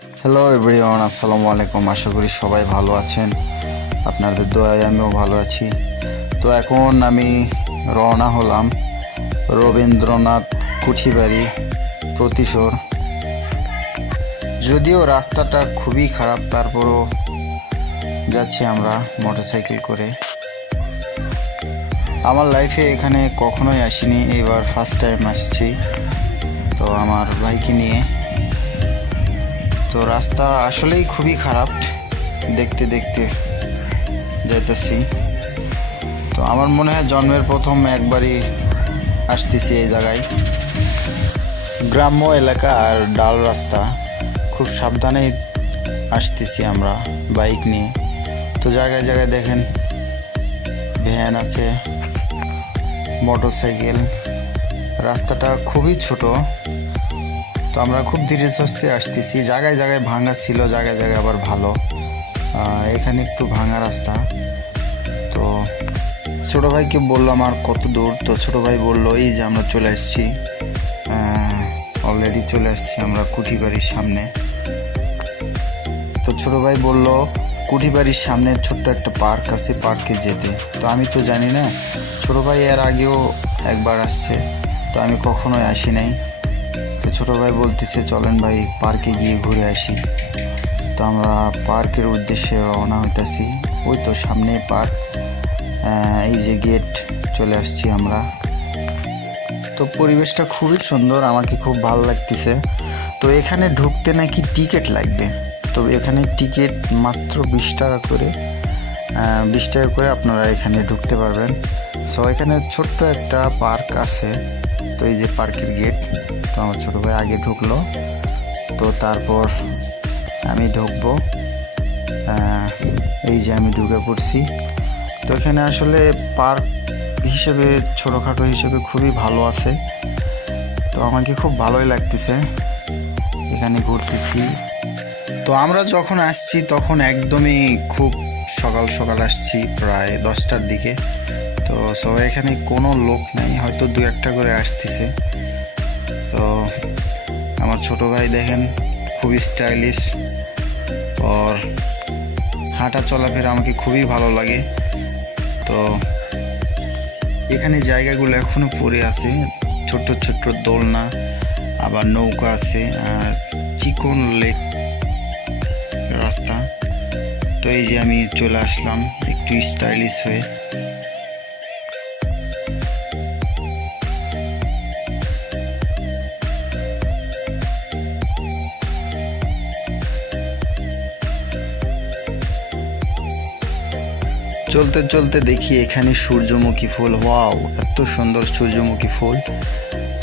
Hello everyone, আসসালামু আলাইকুম। আশা করি সবাই ভালো আছেন। আপনাদের দোয়ায় আমিও ভালো আছি। তো এখন আমি রওনা হলাম রবীন্দ্রনাথ কুঠিবাড়ি প্রতিশোর। যদিও রাস্তাটা খুবই খারাপ, তারপরও যাচ্ছি আমরা মোটরসাইকেল করে। আমার লাইফে এখানে কখনোই আসিনি, এবার ফার্স্ট টাইম আসছি তো আমার ভাইকে নিয়ে। তো রাস্তা আসলেই খুবই খারাপ, দেখতে দেখতে যাইতেছি। তো আমার মনে হয় জন্মের প্রথম একবারই আসতেছি এই জায়গায়। গ্রাম্য এলাকা আর ডাল রাস্তা, খুব সাবধানেই আসতেছি আমরা বাইক নিয়ে। তো জায়গায় জায়গায় দেখেন ভ্যান আছে, মোটরসাইকেল। রাস্তাটা খুবই ছোট, তো আমরা খুব ধীরে সুস্থে আসতেছি। জায়গায় জায়গায় ভাঙা ছিল, জায়গায় জায়গায় আবার ভালো। এখানে একটু ভাঙা রাস্তা। তো ছোটো ভাইকে বললাম আর কত দূর, তো ছোটো ভাই বললো এই যে আমরা চলে আসছি, অলরেডি চলে আসছি আমরা কুঠিবাড়ির সামনে। তো ছোটো ভাই বললো কুঠিবাড়ির সামনে ছোট্ট একটা পার্ক আছে, পার্কে যেতে। তো আমি তো জানি না, ছোটো ভাই এর আগেও একবার আসছে, তো আমি কখনোই আসি নাই। তো ছোটো ভাই বলতেছে চলেন ভাই পার্কে গিয়ে ঘুরে আসি। তো আমরা পার্কের উদ্দেশ্যে রওনা হইতেছি। ওই তো সামনে পার্ক, এই যে গেট, চলে আসছি আমরা। তো পরিবেশটা খুবই সুন্দর, আমাকে খুব ভালো লাগতেছে। তো এখানে ঢুকতে নাকি টিকিট লাগবে। তো এখানে টিকিট মাত্র 20 টাকা করে, 20 টাকা করে আপনারা এখানে ঢুকতে পারবেন। সো এখানে ছোট্ট একটা পার্ক আছে। তো এই যে পার্কের গেট, তো আমার ছোটো ভাই আগে ঢুকলো, তো তারপর আমি ঢুকবো। এই যে আমি ঢুকে পড়ছি। তো এখানে আসলে পার্ক হিসেবে, ছোটোখাটো হিসেবে খুবই ভালো আছে। তো আমাকে খুব ভালোই লাগতেছে এখানে ঘুরতেছি। তো আমরা যখন আসছি তখন একদমই খুব সকাল সকাল আসছি, প্রায় 10টার দিকে। তো সবাই এখানে কোনো লোক নাই, হয়তো 2-1টা করে আসতেছে। তো আমার ছোটো ভাই দেখেন খুবই স্টাইলিশ, ওর হাঁটা চলাফেরা আমাকে খুবই ভালো লাগে। তো এখানে জায়গাগুলো এখনও পড়ে আছে, ছোট্ট ছোট্ট দোলনা, আবার নৌকা আছে, আর চিকন লেক রাস্তা। তো এই যে আমি চলে আসলাম একটু স্টাইলিশ হয়ে। চলতে চলতে দেখি এখানে সূর্যমুখী ফুল। ওয়াও, এত সুন্দর সূর্যমুখী ফুল!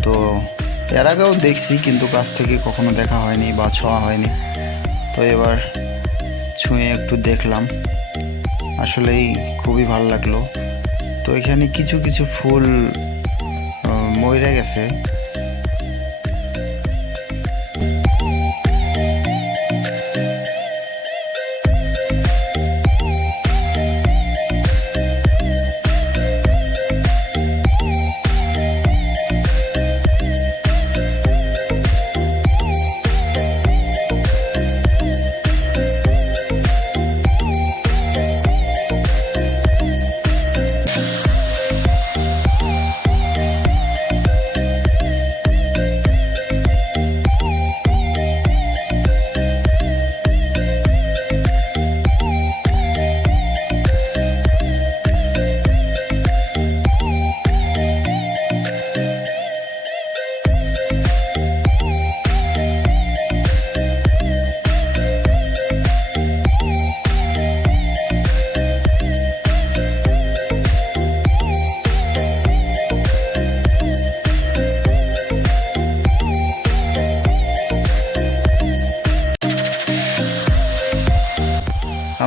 তো এর আগেও দেখছি, কিন্তু কাছ থেকে কখনো দেখা হয়নি বা ছোঁয়া হয়নি। তো এবার ছুঁয়ে একটু দেখলাম, আসলেই খুবই ভালো লাগলো। তো এখানে কিছু কিছু ফুল মরে গেছে।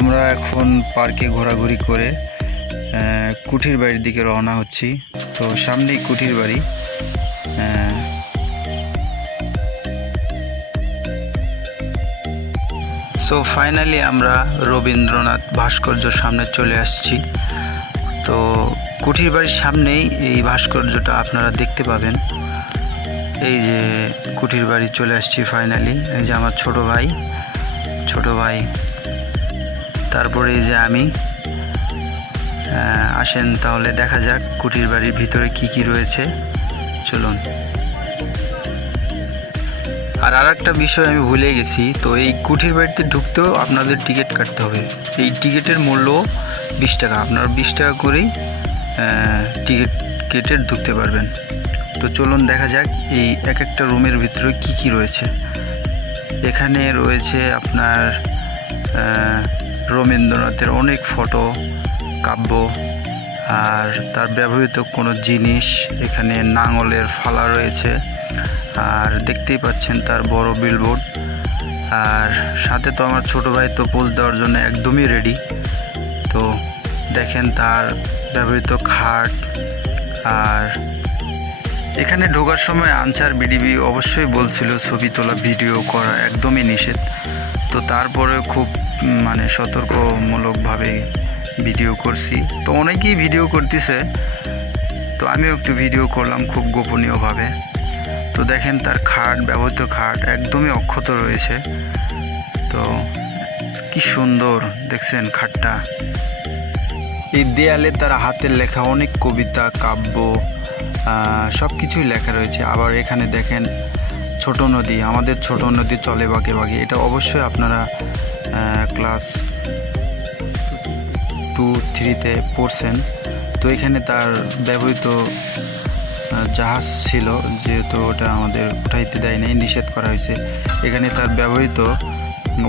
আমরা এখন পার্কে ঘোরাঘুরি করে কুঠির বাড়ির দিকে রওনা হচ্ছি। তো সামনেই কুঠির বাড়ি। সো ফাইনালি আমরা রবীন্দ্রনাথ ভাস্কর্যের সামনে চলে আসছি। তো কুঠির বাড়ির সামনেই এই ভাস্কর্যটা আপনারা দেখতে পাবেন। এই যে কুঠির বাড়ি চলে আসছি ফাইনালি। এই যে আমার ছোট ভাই, তারপরে এই যে আমি। আসেন তাহলে দেখা যাক কুঠির বাড়ির ভিতরে কি কি রয়েছে, চলুন। আর একটা বিষয় আমি ভুলে গেছি, তো এই কুঠির বাড়িতে ঢুকতেও আপনাদের টিকিট কাটতে হবে। এই টিকিটের মূল্য 20 টাকা, আপনারা 20 টাকা করেই টিকিট কেটে ঢুকতে পারবেন। তো চলুন দেখা যাক এই এক একটা রুমের ভিতরে কি কি রয়েছে। এখানে রয়েছে আপনার রবীন্দ্রনাথের অনেক ফটো, কাব্য, আর তার ব্যবহৃত কোনো জিনিস, এখানে নাঙলের ফালা রয়েছে, আর দেখতেই পাচ্ছেন তার বড় বিলবোর্ড। আর সাথে তো আমার ছোট ভাই তো পোজ দেওয়ার জন্য একদমই রেডি। তো দেখেন তার ব্যবহৃত খাট। আর এখানে ঢোকার সময় আনসার বিডিবি অবশ্যই বলছিল ছবি তোলা ভিডিও করা একদমই নিষেধ। তো তারপরে খুব সতর্কমূলকভাবে ভিডিও করছি। তো অনেকেই ভিডিও করতেছে, তো আমিও একটু ভিডিও করলাম খুব গোপনীয়ভাবে। তো দেখেন তার খাট, ব্যবহৃত খাট একদমই অক্ষত রয়েছে। তো কি সুন্দর দেখছেন খাটটা। এই দেয়ালে তার হাতের লেখা অনেক কবিতা, কাব্য, সব কিছুই লেখা রয়েছে। আবার এখানে দেখেন ছোট নদী, আমাদের ছোট নদী চলে বাঁকে বাঁকে। এটা অবশ্যই আপনারা ক্লাস 2-3-তে পড়ছেন। তো এখানে তার ব্যবহৃত জাহাজ ছিল, যেহেতু ওটা আমাদের উঠাইতে দেয় নাই, নিষেধ করা হয়েছে। এখানে তার ব্যবহৃত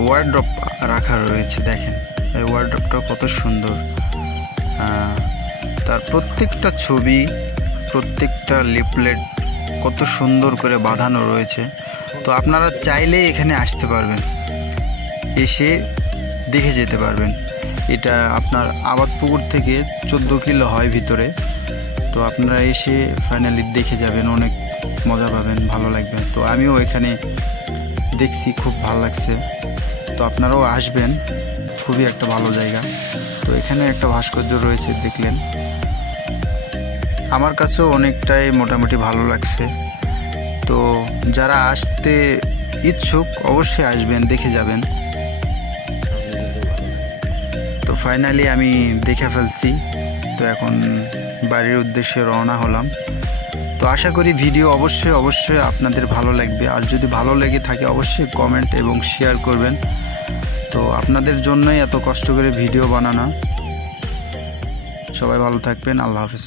ওয়ার্ড্রপ রাখা রয়েছে। দেখেন এই ওয়ার্ড্রপটা কত সুন্দর। তার প্রত্যেকটা ছবি, প্রত্যেকটা লিফলেট কত সুন্দর করে বাঁধানো রয়েছে। তো আপনারা চাইলেই এখানে আসতে পারবেন, এসে দেখে যেতে পারবেন। এটা আপনার আবাদপুকুর থেকে 14 কিলো হয় ভিতরে। তো আপনারা এসে ফাইনালি দেখে যাবেন, অনেক মজা পাবেন, ভালো লাগবে। তো আমিও এখানে দেখছি, খুব ভালো লাগছে। তো আপনারাও আসবেন, খুবই একটা ভালো জায়গা। তো এখানে একটা ভাস্কর্য রয়েছে, দেখলেন, আমার কাছেও অনেকটাই মোটামুটি ভালো লাগছে। তো যারা আসতে ইচ্ছুক অবশ্যই আসবেন, দেখে যাবেন। তো ফাইনালি আমি দেখে ফেলছি। তো এখন বাড়ির উদ্দেশ্যে রওনা হলাম। তো আশা করি ভিডিও অবশ্যই আপনাদের ভালো লাগবে। আর যদি ভালো লেগে থাকে অবশ্যই কমেন্ট এবং শেয়ার করবেন। তো আপনাদের জন্যই এত কষ্ট করে ভিডিও বানানো। সবাই ভালো থাকবেন, আল্লাহ হাফেজ।